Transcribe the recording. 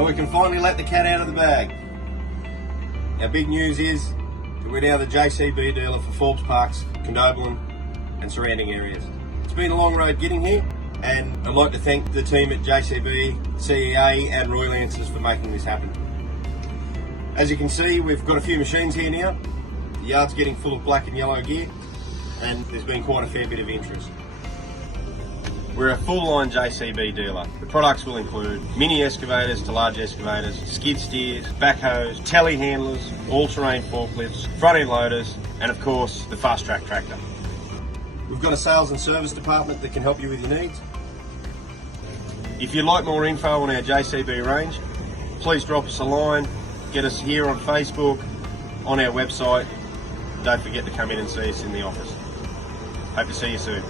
Well, we can finally let the cat out of the bag. Our big news is that we're now the JCB dealer for Forbes Parks, Condobolin and surrounding areas. It's been a long road getting here, and I'd like to thank the team at JCB, CEA and Roylances for making this happen. As you can see, we've got a few machines here now. The yard's getting full of black and yellow gear, and there's been quite a fair bit of interest. We're a full-line JCB dealer. The products will include mini excavators to large excavators, skid steers, backhoes, telehandlers, all-terrain forklifts, front-end loaders, and of course the Fastrac tractor. We've got a sales and service department that can help you with your needs. If you'd like more info on our JCB range, please drop us a line, get us here on Facebook, on our website. Don't forget to come in and see us in the office. Hope to see you soon.